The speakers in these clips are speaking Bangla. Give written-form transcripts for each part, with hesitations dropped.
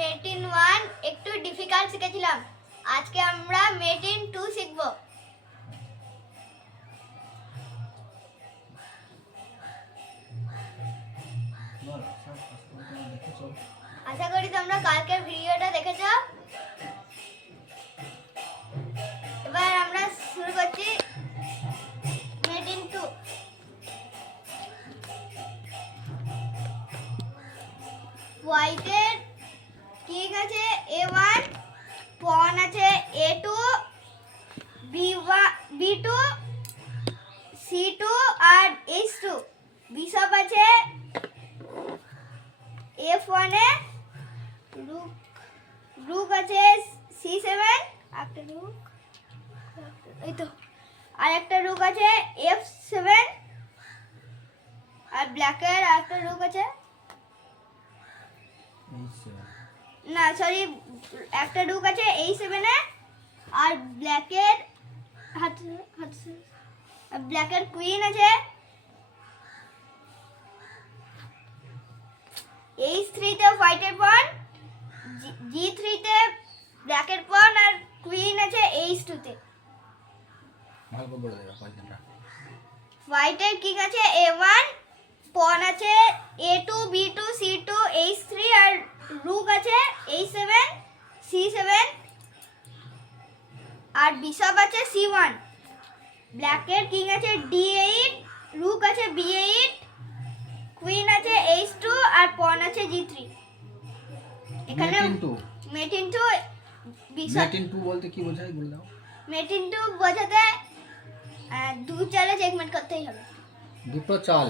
মেটিন 1 একটু ডিফিকাল্ট শিখেছিলাম। আজকে আমরা মেটিন 2 শিখব। আশা করি তোমরা কালকের ভিডিওটা দেখেছো। এবার আমরা শুরু করছি মেটিন 2। হোয়াইটের ঠিক আছে A1, পন আছে A2, B2, C2 আর H2। বিশপ আছে F1 এ, রুক আছে C7, একটা রুক, এই তো আর একটা রুক আছে F7, আর ব্ল্যাকের একটা রুক আছে, না সরি, একটা রুক আছে A7 এ, আর ব্ল্যাকের ব্ল্যাকের কুইন আছে H3 তে হোয়াইটের পন, G3 তে ব্ল্যাকের পন, আর কুইন আছে H2 তে। ভালো করে বলে দাও পয়েন্টটা। হোয়াইটের কিং আছে A1, পন আছে A2, B2, C2, H3 আর রুক আছে H7, C7 আর বিশপ আছে C1। ব্ল্যাকের কিং আছে D8, রুক আছে B8, কুইন আছে H2 আর পন আছে G3। এখানে মেটিন 2 বিশপ। মেটিন 2 বলতে কি বোঝায় বলে দাও। মেটিন 2 বোঝাতে দু চালে চেকমেট করতেই হবে। দুটো চাল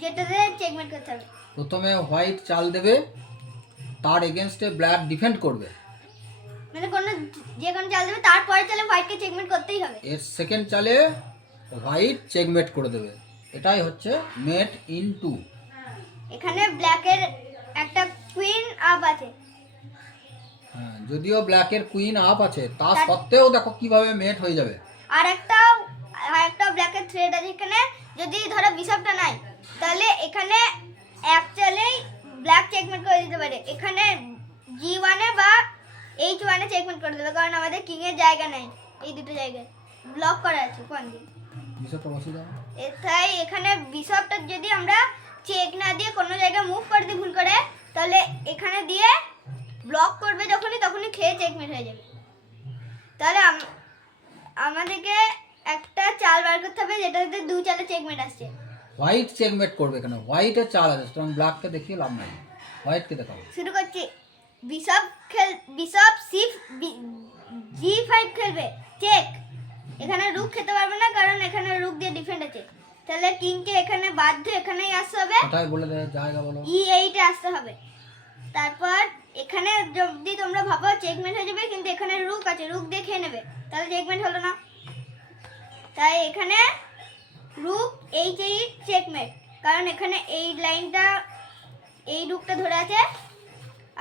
যেটাতে চেকমেট করতে হবে। প্রথমে হোয়াইট চাল দেবে, তার এগেইনস্টে ব্ল্যাক ডিফেন্ড করবে, মানে যে কোনো চাল দেবে, তারপরে চালে হোয়াইটকে চেকমেট করতেই হবে। এর সেকেন্ড চালে হোয়াইট চেকমেট করে দেবে। এটাই হচ্ছে মেট ইন 2। এখানে ব্ল্যাকের একটা কুইন আপ আছে। হ্যাঁ, যদিও ব্ল্যাকের কুইন আপ আছে, তা সত্ত্বেও দেখো কিভাবে মেট হয়ে যাবে। আর একটা ব্ল্যাকের থ্রেড আছে এখানে। যদি ধরো বিশপটা নাই, তাহলে এখানে এক চালেই ব্ল্যাক চেকমেট করে দিতে পারে। এখানে G1 এ বা H1 এ চেকমেট করে দেবে, কারণ আমাদের কিং এর জায়গা নাই। এই দুটো জায়গায় ব্লক করা আছে কোন দিকে বিশপটা বসিয়ে দাও। তাই এখানে বিশপটা যদি আমরা চেক না দিয়ে কোনো জায়গায় মুভ করে দিই ভুল করে, তাহলে এখানে দিয়ে ব্লক করবে তখনই খেয়ে চেকমেট হয়ে যাবে। তাহলে আমাদেরকে একটা চাল বার করতে হবে যেটাতে দু চালে চেকমেট আসছে। হোয়াইট চেকমেট করবে, কেন হোয়াইটের চাল আছে, সুতরাং ব্ল্যাককে দেখিয়ে লাভ নাই, হোয়াইটকে দেখাবো। শুরু করছি। বিশপ G5 খেলবে, চেক। এখানে রুক খেতে পারবে না, কারণ এখানে রুক দিয়ে ডিফেন্ড আছে। তাহলে কিংকে এখানে বাধ্য এখানেই আসতে হবে, কোথায় বলে দেয় জায়গা বলো। E8 এ আসতে হবে। তারপর এখানে যদি তোমরা ভাবো চেকমেট হয়ে যাবে, কিন্তু এখানে রুক আছে, রুক দিয়ে খেয়ে নেবে, তাহলে চেকমেট হলো না। তাই এখানে রুক H8 চেকমেট, কারণ এখানে এই লাইনটা, এই রুকটা ধরে আছে,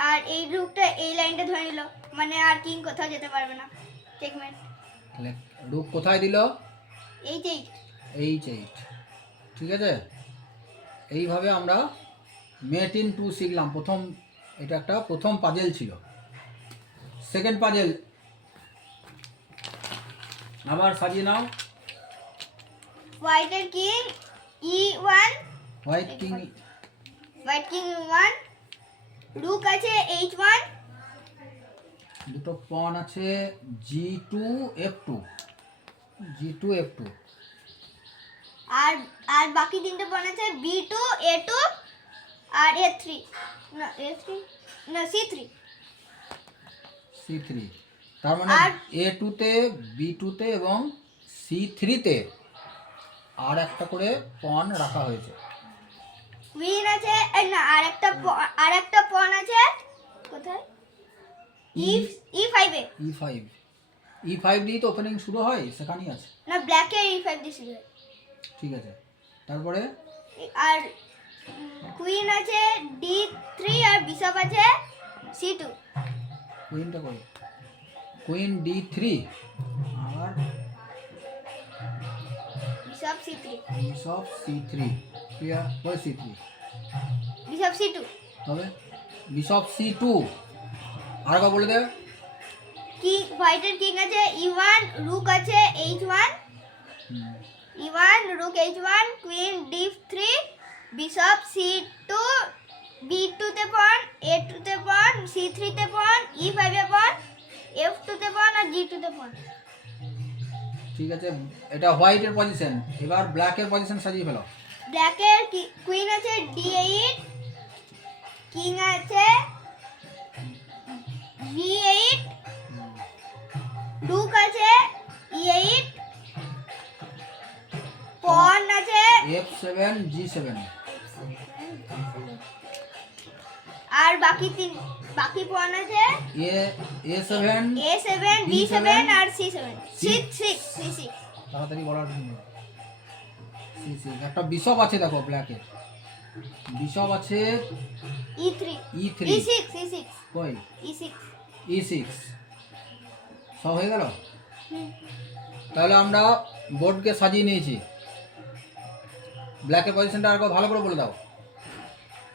আর এই রুকটা এই লাইনটা ধরে নিল, মানে আর কিং কোথাও যেতে পারবে না, চেকমেট। তাহলে রুক কোথায় দিল? H8। H8, ঠিক আছে। এইভাবে আমরা মেট ইন 2 শিখলাম। এটা একটা প্রথম পাজেল ছিল। সেকেন্ড পাজেল আবার সাজিয়ে নাও। হোয়াইটের king E1, white king E1, রুক আছে H1, দুটো পন আছে G2 F2, আর বাকি তিনটে পন আছে B2, A2 আর A3, না C3। তার মানে A2 তে, B2 তে এবং C3 তে আর একটা করে পন রাখা হয়েছে। কুইন আছে, না আরেকটা পন আছে কোথায়? E5 এ। E5 দিয়ে তো ওপেনিং শুরু হয়, সেখানেই আছে। না, ব্ল্যাকে E5 দিয়ে শুরু হয়। ঠিক আছে, তারপরে আর কুইন আছে D3 আর বিশপ আছে C2। কুইনটা কই? কুইন D3 আর বিশপ C3। ক্লিয়ার? কই C3? Bishop C2। তবে বিশপ C2, আরেকবার বলে দে। কিং, হোয়াইটের কিং আছে E1, রুক আছে H1, হুম, E1, রুক H1, queen D3, bishop C2, B2 তে পন, A2 তে পন, C3 তে পন, E5 এ পন, F2 তে পন আর G2 তে পন। ঠিক আছে, এটা হোয়াইটের পজিশন। এবার ব্ল্যাকের পজিশন সাজিয়ে ফেলো। ব্ল্যাকের কুইন আছে D8, কিং আছে V8, রুক আছে E8, পন আছে F7 G7। আর বাকি পন আছে A7 A7, B7 আর C7, C6। তাড়াতাড়ি বলার জন্য। একটা বিশপ আছে দেখো ব্ল্যাকের, বিশপ আছে E3, E3, E6, কই E6। E6। সব হয়ে গেল। তাহলে আমরা বোর্ডকে সাজিয়ে নিয়েছি। ব্ল্যাকের পজিশনটা আর ভালো করে বলে দাও।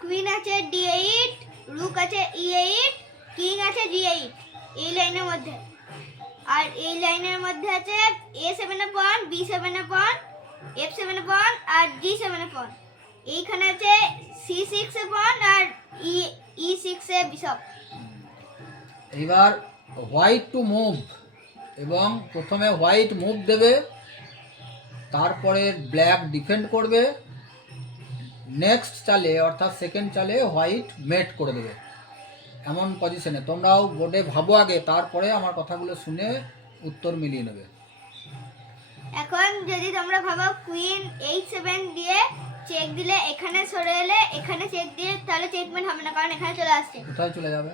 কুইন আছে D8, রুক আছে E8, কিং আছে G8 এই লাইনের মধ্যে। আর এই লাইনের মধ্যে আছে A7 এ পন, B7 এ পন, F7 এ পন আর G7 এ পন। এইখানে আছে C6 এ পন আর E6 এ বিশপ। এবার হোয়াইট টু মুভ, এবং প্রথমে হোয়াইট মুভ দেবে, তারপরে ব্ল্যাক ডিফেন্ড করবে, নেক্সট চালে অর্থাৎ সেকেন্ড চালে হোয়াইট মেট করে দেবে। এমন পজিশনে তোমরাও বোর্ডে ভাবো আগে, তারপরে আমার কথাগুলো শুনে উত্তর মিলিয়ে নেবে। এখন যদি তোমরা ভাবো কুইন H7 দিয়ে চেক দিলে এখানে সরে এলে এখানে চেক দিয়ে, তাহলে চেকমেন্ট হবে না, কারণ এখানে চলে আসছে কোথায় চলে যাবে?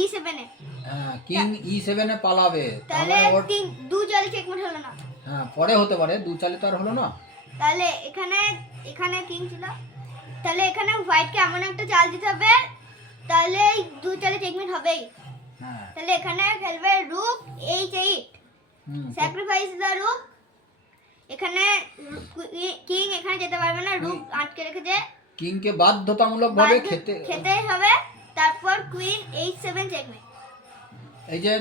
E7 এ। হ্যাঁ, কিং E7 এ পালাবে, তাহলে তাহলে ওর দু চালে চেকমেন্ট হলো না। হ্যাঁ পরে হতে পারে, দু চালে তো আর হলো না। তাহলে এখানে কিং ছিল, তাহলে এখানে হোয়াইটকে এমন একটা চাল দিতে হবে তাহলে এই দু চালে চেকমেন্ট হবেই। হ্যাঁ, তাহলে এখানে খেলবে রুক H8, হুম, স্যাক্রিফাইস দ্য রুক। এখানে কিং এখানে যেতে পারবে না, রুক আটকে রেখেছে, কিংকে বাধ্যতামূলকভাবে খেতেই হবে। তারপর কুইন H7 চেকমেট। এই যে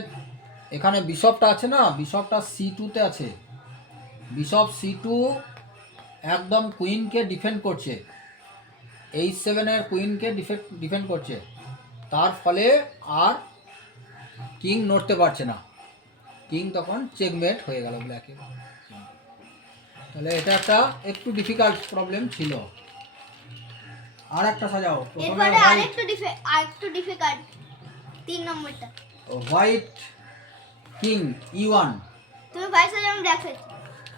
এখানে বিশপটা আছে না, বিশপটা C2 তে আছে, বিশপ C2 একদম কুইনকে ডিফেন্ড করছে, H7 এর কুইনকে ডিফেন্ড করছে, তার ফলে আর কিং নড়তে পারছে না, কিং তখন চেকমেট হয়ে গেল ব্ল্যাকের। তাহলে এটা একটা একটু ডিফিকাল্ট প্রবলেম ছিল। আর একটা সাজাও। এরপরে আরেকটু ডিফিকাল্ট 3 নম্বরটা। হোয়াইট কিং E1, তুমি বাইসা যেমন দেখো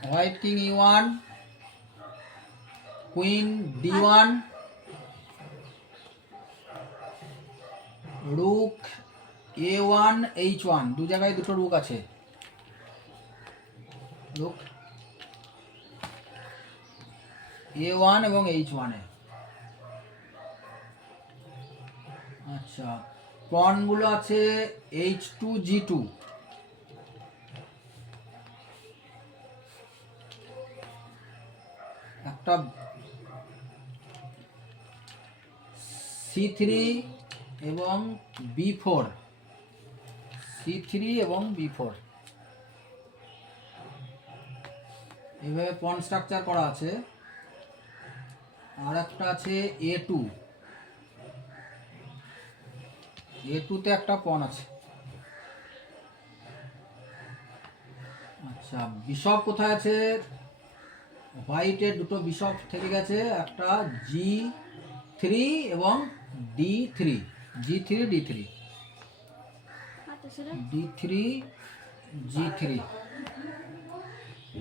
white king E1, queen D1, রুক A1 H1, দু জায়গায় দুটো রুক আছে, রুক A1 এবং H1 এ। আচ্ছা, পনগুলো আছে H2 G2, একটা C3 এবং B4, C3 এবং B4 এইভাবে পন স্ট্রাকচার করা আছে। আর একটা আছে A2, A2 তে একটা পন আছে। আচ্ছা, বিশপ কোথায় আছে? হোয়াইটের দুটো বিশপ থেকে গেছে, একটা G3 এবং D3, G3 D3, D3 G3,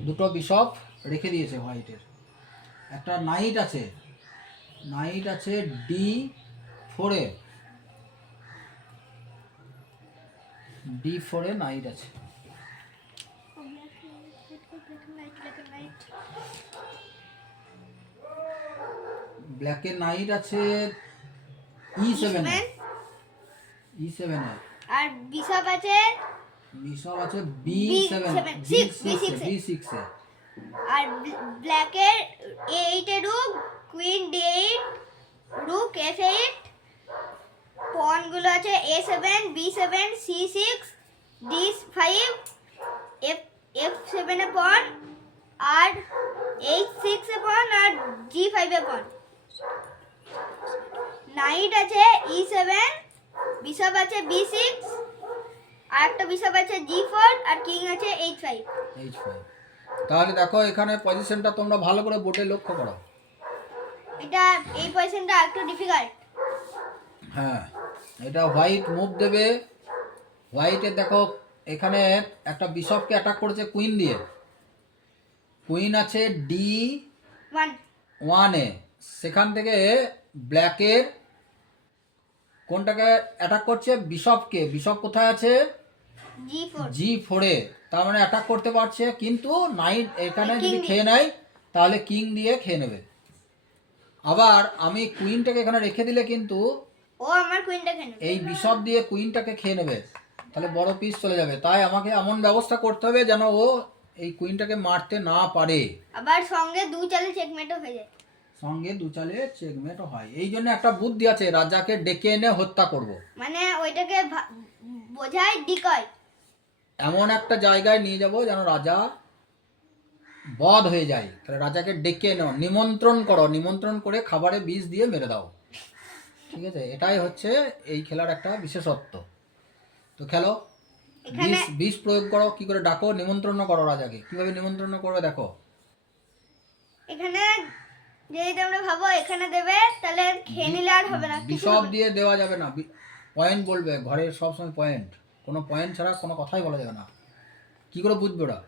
দুটো বিশপ রেখে দিয়েছে হোয়াইটের। একটা নাইট আছে, নাইট আছে D4 এ, D4 এ নাইট আছে। ব্ল্যাকের নাইট আছে E7 এ, E7 এ। আর বিশপ আছে B7, B6 এ। আর ব্ল্যাকের A8 এ রুক, কুইন D8, রুক F8, পনগুলো ঘরগুলো আছে A7, B7, C6, D5, F7 এ পন, আর H6 এ পন, আর G5 এ পন। নাইট আছে E7, বিশপ আছে B6, আর একটা বিশপ আছে G4, আর কিং আছে H5। H5। তাহলে দেখো এখানে পজিশনটা তোমরা ভালো করে বোর্ডে লক্ষ্য করো। এটা এই পজিশনটা একটু ডিফিকাল্ট। হ্যাঁ, এটা হোয়াইট মুভ দেবে। হোয়াইটের দেখো এখানে একটা বিশপকে অ্যাটাক করেছে কুইন দিয়ে। কুইন আছে D1 এ, সেখান থেকে ব্ল্যাকের কোনটাকে অ্যাটাক করছে? বিশপকে। বিশপ কোথায় আছে? G4। G4 এ। তার মানে অ্যাটাক করতে পারছে, কিন্তু নাইট এখানে King যদি দিয়ে। খেয়ে নেয় তাহলে কিং দিয়ে খেয়ে নেবে। আবার আমি কুইনটাকে এখানে রেখে দিলে কিন্তু ও আমার কুইনটা কেন? এই বিশপ দিয়ে কুইনটাকে খেয়ে নেবে, তাহলে বড় পিস চলে যাবে। তাই আমাকে এমন ব্যবস্থা করতে হবে যেন ও এই কুইনটাকে মারতে না পারে। আবার সঙ্গে দু চালে চেকমেটও হয়ে যায়। সঙ্গে দু চালে চেকমেটও হয়। এই জন্য একটা বুদ্ধি আছে, রাজাকে ডেকে এনে হত্যা করব। মানে ওইটাকে বোঝায় ডিকয়। এমন একটা জায়গায় নিয়ে যাব যেন রাজা বধ হয়ে যায়। তাহলে রাজাকে ডেকে এনে নিমন্ত্রণ করো, নিমন্ত্রণ করে খাবারে বিষ দিয়ে মেরে দাও। ঠিক আছে, এটাই হচ্ছে এই খেলার একটা বিশেষত্ব। তো খেলো, এখানে বিষ প্রয়োগ করো। কি করে ডাকো, নিমন্ত্রণ করো রাজাকে। কিভাবে নিমন্ত্রণ করবে দেখো। এখানে যদি তোমরা ভাবো এখানে দেবে, তাহলে খেয়ে নিলে আর হবে না, কিছু বিশপ হবে না। দিয়ে দেওয়া যাবে না, পয়েন্ট বলবে। ঘরের সবসময় পয়েন্ট, কোনো পয়েন্ট ছাড়া কোনো কথাই বলা যাবে না। কি করে বুঝবে ওরা?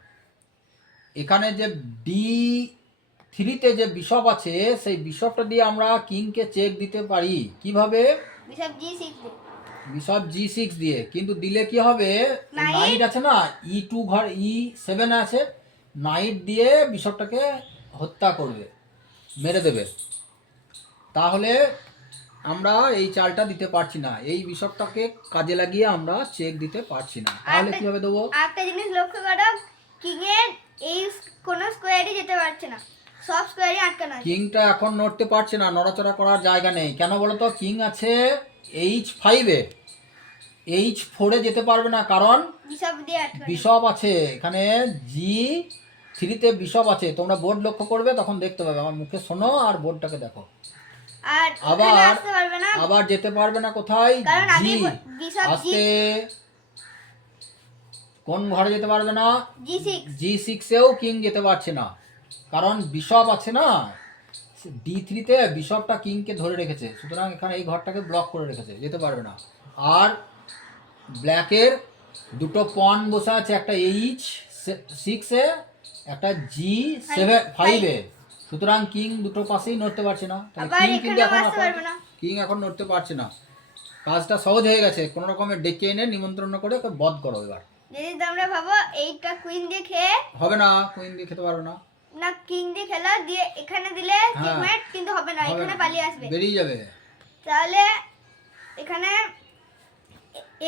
এখানে যে D3-তে যে বিশপ আছে, সেই বিশপটা দিয়ে আমরা কিংকে চেক দিতে পারি। কিভাবে? বিশপ G6 দিয়ে। বিশপ G6 দিয়ে। কিন্তু দিলে কি হবে? Knight। নাইট আছে না, E2 ঘর E7 আছে, নাইট দিয়ে বিশপটাকে হত্যা করবে, মেরে দেবে। তাহলে আমরা এই চালটা দিতে পারছি না, এই বিশপটাকে কাজে লাগিয়ে আমরা চেক দিতে পারছি না। তাহলে কিভাবে দেবো? একটা জিনিস লক্ষ্য করো, কিং এর এই কোন স্কোয়ারই যেতে পারছে না, সব স্কোয়ারই আটকানো আছে। কিংটা এখন নড়তে পারছে না, নড়াচড়া করার জায়গা নেই। কেন বলো তো? কিং আছে H5 এ, H4 এ যেতে পারবে না, কারণ বিশপ দিয়ে আটকানো। বিশপ আছে এখানে। G3-তে বিশপ আছে। তোমরা বোর্ড লক্ষ্য করবে, তখন দেখতে পাবে। আমার মুখে শোনো আর বোর্ডটাকে দেখো। আর আবার এখানে আসতে পারবে না, আবার যেতে পারবে না কোথায়? কারণ জি। আমি বিশপ আস্তে কোন ঘরে যেতে পারবে না? G6। G6-এও কিং যেতে পারছে না, কারণ বিশপ আছে না। D3-তে বিশপটা কিংকে ধরে রেখেছে, সুতরাং এখানে এই ঘরটাকে ব্লক করে রেখেছে, যেতে পারবে না। আর ব্ল্যাকের দুটো পন বসে আছে, একটা H6-এ, একটা G5-এ। সুতরাং কিং দুটো পাশেই নড়তে পারছে না। তাহলে আবার কিং কিন্তু এখানেও এখন আসতে পারবে না। কিং এখন নড়তে পারছে না। কাজটা সহজ হয়ে গেছে, কোনো রকমের ডেকে এনে নিমন্ত্রণ করে ওকে বধ করো। এবার যদি তোমরা ভাবো এইটা কুইন দিয়ে খেয়ে, হবে না, কুইন দিয়ে খেতে পারবে না। না কিং দিয়ে খেলা দিয়ে এখানে দিলে হ্যাঁ। চেকমেট, কিন্তু হবে না, হবে এখানে না, পালিয়ে আসবে। বেরিয়ে যাবে। তাহলে এখানে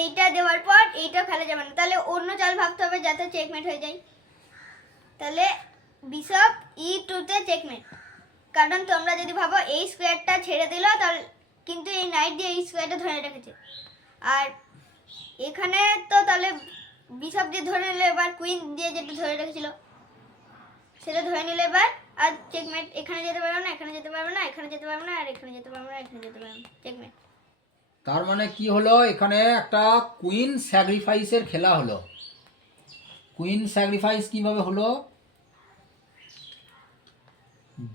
এইটা দেওয়ার পর এইটা খেলা যাবে না, তাহলে অন্য চাল ভাবতে হবে যাতে চেকমেট হয়ে যায়। তাহলে বিশপ E2-তে চেকমেট, কারণ তোমরা যদি ভাবো এই স্কোয়ারটা ছেড়ে দিল, তাহলে কিন্তু এই নাইট দিয়ে এই স্কোয়ারটা ধরে রেখেছে। আর এখানে তো তাহলে বিশপ দিয়ে ধরে নিলে, এবার কুইন দিয়ে যেটা ধরে রেখেছিল সেটা ধরে নিলে এবার আর চেকমেট। এখানে যেতে পারবে না, এখানে যেতে পারবে না, এখানে যেতে পারবে না, আর এখানে যেতে পারবে না, এখানে যেতে পারবে না, চেকমেট। তার মানে কি হলো? এখানে একটা কুইন স্যাক্রিফাইসের খেলা হলো। কুইন স্যাক্রিফাইস কিভাবে হলো?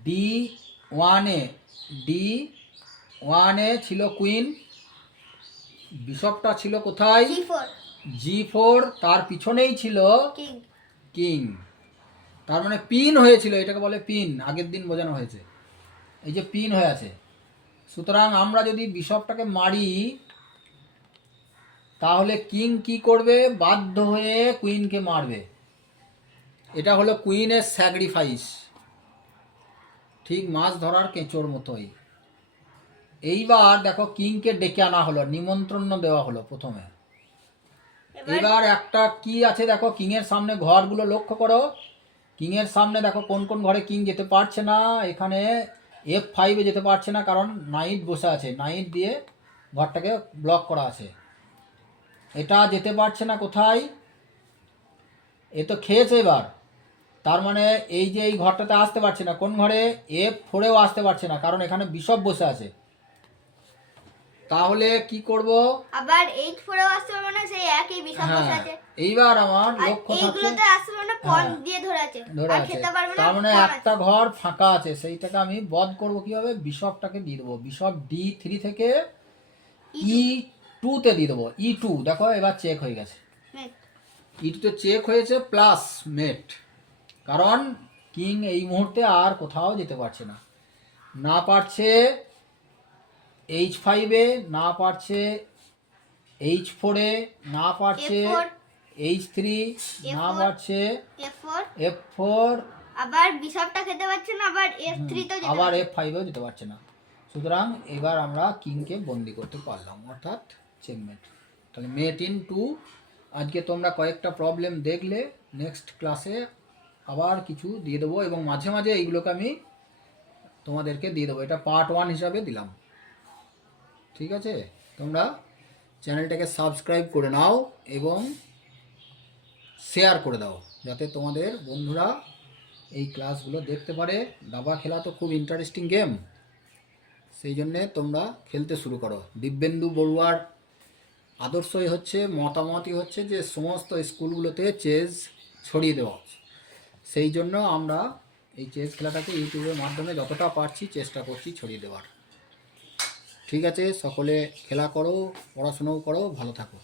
D1-এ ছিল কুইন, বিশপটা ছিল কোথায়? G4 G4, তার পিছনেই ছিল কিং। কিং। তার মানে পিন হয়েছিল, এটাকে বলে পিন। আগের দিন বোঝানো হয়েছে, এই যে পিন হয়ে আছে। সুতরাং আমরা যদি বিশপটাকে মারি, তাহলে কিং কি করবে? বাধ্য হয়ে কুইনকে মারবে। এটা হলো কুইনের স্যাক্রিফাইস, ঠিক মাছ ধরার কেঁচোর মতোই। এইবার দেখো কিংকে ডেকে আনা হলো, নিমন্ত্রণ দেওয়া হলো প্রথমে। এবার একটা কি আছে দেখো, কিংয়ের সামনে ঘরগুলো লক্ষ্য করো। কিংয়ের সামনে দেখো কোন কোন ঘরে কিং যেতে পারছে না। এখানে F5-এ যেতে পারছে না, কারণ নাইট বসে আছে। নাইট দিয়ে ঘরটাকে ব্লক করা আছে। এটা যেতে পারছে না কোথায়, এ তো খেয়েছে এবার, তার মানে এই যে এই ঘরটাতে আসতে পারছে না, কোন ঘরে, F4-এও আসতে পারছে না, কারণ এখানে বিশপ বসে আছে। তাহলে কি করব, আবার H4-এও আসতে পারবে না, সেই একই বিশপ বসে হ্যাঁ আছে। এইবার আমার আর লক্ষ্য থাকছে, এইগুলোতে আসতে পারবে না, পন হ্যাঁ, দিয়ে ধরে আছে, ধরে আর আছে, খেতে পারবে না, তার মানে পণ একটা আছে। ঘর ফাঁকা আছে, সেইটাকে আমি বধ করব কিভাবে, বিশপটাকে দিয়ে দেবো, বিশপ D3 থেকে E2 তে দিয়ে দেবো। E2 দেখো এবার চেক হয়ে গেছে, মেট। E2 তে চেক হয়েছে, প্লাস মেট, কারণ কিং এই মুহূর্তে আর কোথাও যেতে পারছে না, না পারছে H5-এ, না পারছে H4-এ, না পারছে F4, H3, না F4, পারছে F4, F4, আবার বিশপটা খেতে পারছে না, আবার F3 তেও যেতে আবার পারছে না। F5-এও যেতে পারছে না। সুতরাং এবার আমরা কিংকে বন্দি করতে পারলাম, অর্থাৎ চেকমেট। তাহলে মেট ইন 2। আজকে তোমরা কয়েকটা প্রবলেম দেখলে, নেক্সট ক্লাসে আবার কিছু দিয়ে দেবো, এবং মাঝে মাঝে এইগুলোকে আমি তোমাদেরকে দিয়ে দেবো। এটা পার্ট 1 হিসাবে দিলাম, ঠিক আছে? তোমরা চ্যানেলটাকে সাবস্ক্রাইব করে নাও এবং শেয়ার করে দাও, যাতে তোমাদের বন্ধুরা এই ক্লাসগুলো দেখতে পারে। দাবা খেলা তো খুব ইন্টারেস্টিং গেম, সেই জন্যে তোমরা খেলতে শুরু করো। দিব্যেন্দু বড়ুয়ার আদর্শই হচ্ছে, মতামতই হচ্ছে যে সমস্ত স্কুলগুলোতে চেস ছড়িয়ে দেওয়া, সেই জন্য আমরা এই চেস খেলাটাকে ইউটিউবের মাধ্যমে যতটা পারছি চেষ্টা করছি ছড়িয়ে দেওয়ার। ঠিক আছে, সকলে খেলা করো, পড়াশোনাও করো, ভালো থাকো।